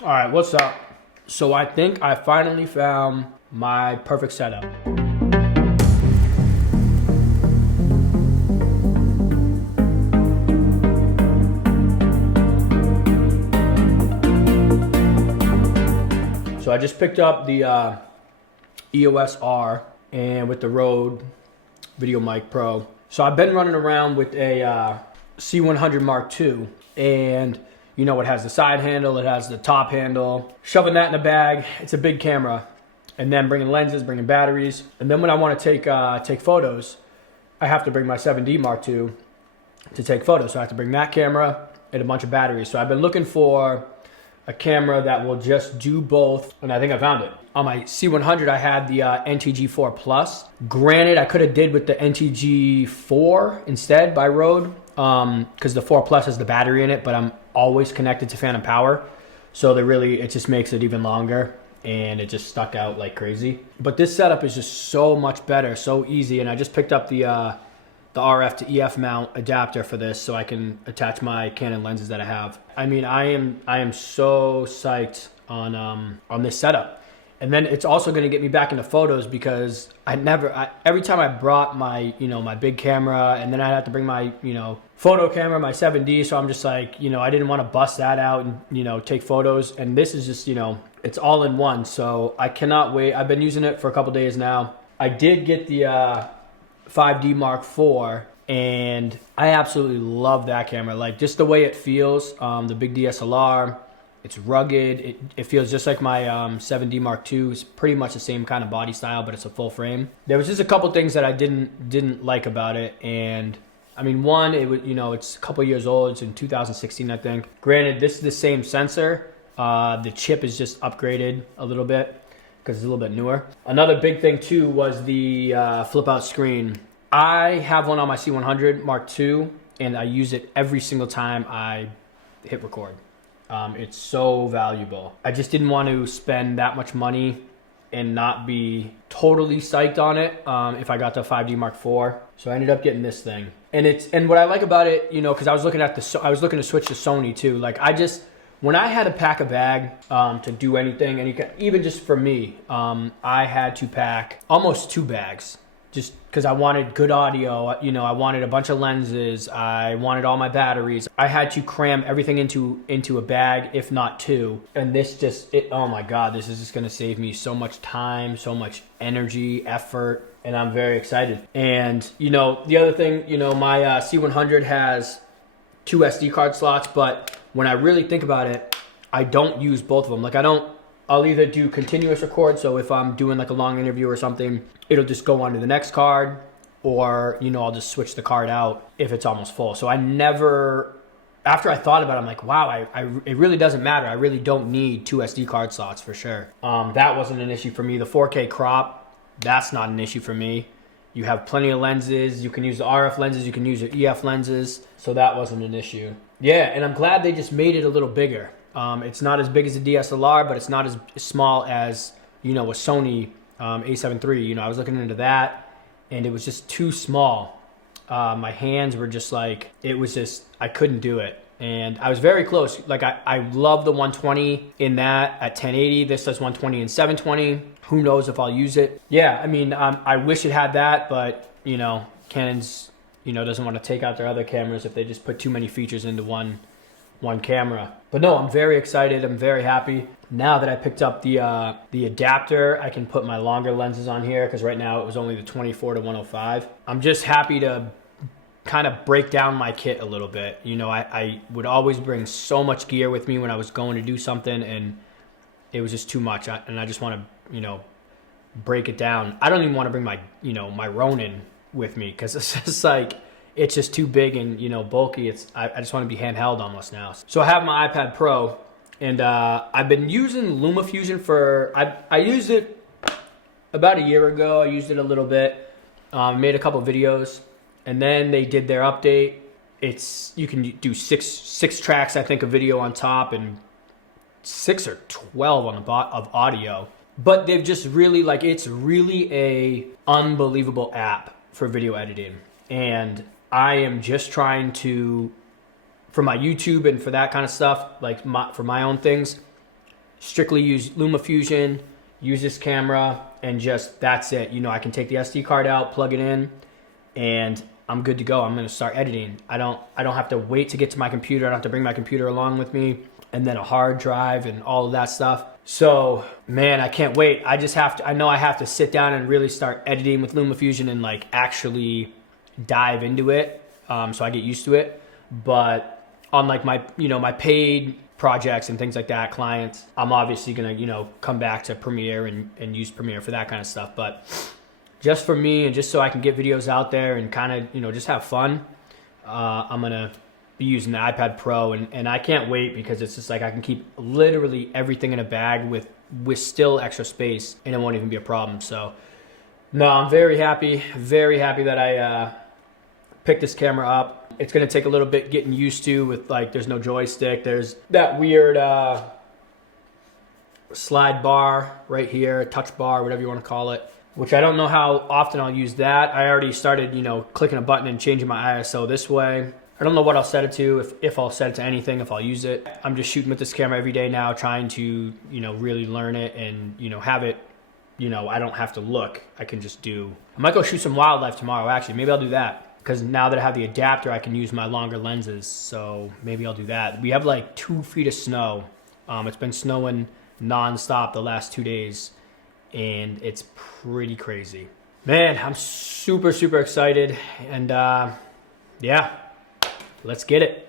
All right, what's up? So I think I finally found my perfect setup. So I just picked up the EOS R and with the Rode VideoMic Pro. So I've been running around with a C100 Mark II, and you know, it has the side handle, it has the top handle. Shoving that in a bag, it's a big camera. And then bringing lenses, bringing batteries. And then when I want to take photos, I have to bring my 7D Mark II to take photos. So I have to bring that camera and a bunch of batteries. So I've been looking for a camera that will just do both, and I think I found it. On my C100, I had the NTG4 Plus. Granted, I could have did with the NTG4 instead by Rode, because the 4 Plus has the battery in it, but I'm always connected to Phantom Power, so it just makes it even longer, and it just stuck out like crazy. But this setup is just so much better, so easy, and I just picked up the RF to EF mount adapter for this, so I can attach my Canon lenses that I have. I mean, I am so psyched on this setup. And then it's also going to get me back into photos, because every time I brought my, my big camera, and then I had to bring my, photo camera, my 7D. So I'm just like, I didn't want to bust that out and, take photos. And this is just, it's all in one. So I cannot wait. I've been using it for a couple days now. I did get the 5D Mark IV, and I absolutely love that camera. Like, just the way it feels, the big DSLR. It's rugged. It feels just like my 7D Mark II. It's pretty much the same kind of body style, but it's a full frame. There was just a couple things that I didn't like about it, and I mean, one, it was, it's a couple years old. It's in 2016, I think. Granted, this is the same sensor. The chip is just upgraded a little bit because it's a little bit newer. Another big thing too was the flip out screen. I have one on my C100 Mark II, and I use it every single time I hit record. It's so valuable. I just didn't want to spend that much money and not be totally psyched on it if I got the 5D Mark IV. So I ended up getting this thing. And what I like about it, because I was looking to switch to Sony too. Like, when I had to pack a bag to do anything, and even just for me, I had to pack almost 2 bags. Just because I wanted good audio, I wanted a bunch of lenses, I wanted all my batteries. I had to cram everything into a bag, if not 2. And oh my God, this is just gonna save me so much time, so much energy, effort, and I'm very excited. And the other thing, my C100 has 2 SD card slots, but when I really think about it, I don't use both of them. Like, I'll either do continuous record, so if I'm doing like a long interview or something, it'll just go on to the next card, or, I'll just switch the card out if it's almost full. So after I thought about it, I'm like, wow, it really doesn't matter. I really don't need 2 SD card slots for sure. That wasn't an issue for me. The 4K crop, that's not an issue for me. You have plenty of lenses. You can use the RF lenses. You can use your EF lenses. So that wasn't an issue. Yeah, and I'm glad they just made it a little bigger. It's not as big as a DSLR, but it's not as small as, a Sony a7 III. I was looking into that, and it was just too small. My hands were just like, I couldn't do it. And I was very close. Like, I love the 120 in that at 1080. This does 120 and 720. Who knows if I'll use it? Yeah, I mean, I wish it had that, but, Canon's, doesn't want to take out their other cameras if they just put too many features into one camera. But no, I'm very excited. I'm very happy. Now that I picked up the adapter, I can put my longer lenses on here, because right now it was only the 24 to 105. I'm just happy to kind of break down my kit a little bit. I would always bring so much gear with me when I was going to do something, and it was just too much. And I just want to, break it down. I don't even want to bring my, my Ronin with me, because it's just like, it's just too big and, bulky. I just want to be handheld almost now. So I have my iPad Pro, and I've been using LumaFusion I used it about a year ago. I used it a little bit, made a couple videos, and then they did their update. You can do six tracks, I think, of video on top, and 6 or 12 on the of audio. But they've just really, it's really a unbelievable app for video editing. And I am just trying to, for my YouTube and for that kind of stuff, for my own things, strictly use LumaFusion, use this camera, and just that's it. You know, I can take the SD card out, plug it in, and I'm good to go. I'm gonna start editing. I don't have to wait to get to my computer. I don't have to bring my computer along with me, and then a hard drive and all of that stuff. So man, I can't wait. I just have to, I know I have to sit down and really start editing with LumaFusion and like actually dive into it, so I get used to it. But on like my, you know, my paid projects and things like that, clients, I'm obviously gonna, you know, come back to Premiere and use Premiere for that kind of stuff. But just for me and just so I can get videos out there and kind of, you know, just have fun, I'm gonna be using the iPad Pro, and I can't wait because it's just like I can keep literally everything in a bag with still extra space, and it won't even be a problem. So no, I'm very happy that I picked this camera up. It's gonna take a little bit getting used to with like, there's no joystick. There's that weird slide bar right here, touch bar, whatever you wanna call it, which I don't know how often I'll use that. I already started, you know, clicking a button and changing my ISO this way. I don't know what I'll set it to, if I'll set it to anything, if I'll use it. I'm just shooting with this camera every day now, trying to, you know, really learn it and, you know, have it, you know, I don't have to look. I can just do. I might go shoot some wildlife tomorrow, actually. Maybe I'll do that. Because now that I have the adapter, I can use my longer lenses. So maybe I'll do that. We have like 2 feet of snow. It's been snowing nonstop the last 2 days, and it's pretty crazy. Man, I'm super excited, and yeah, let's get it.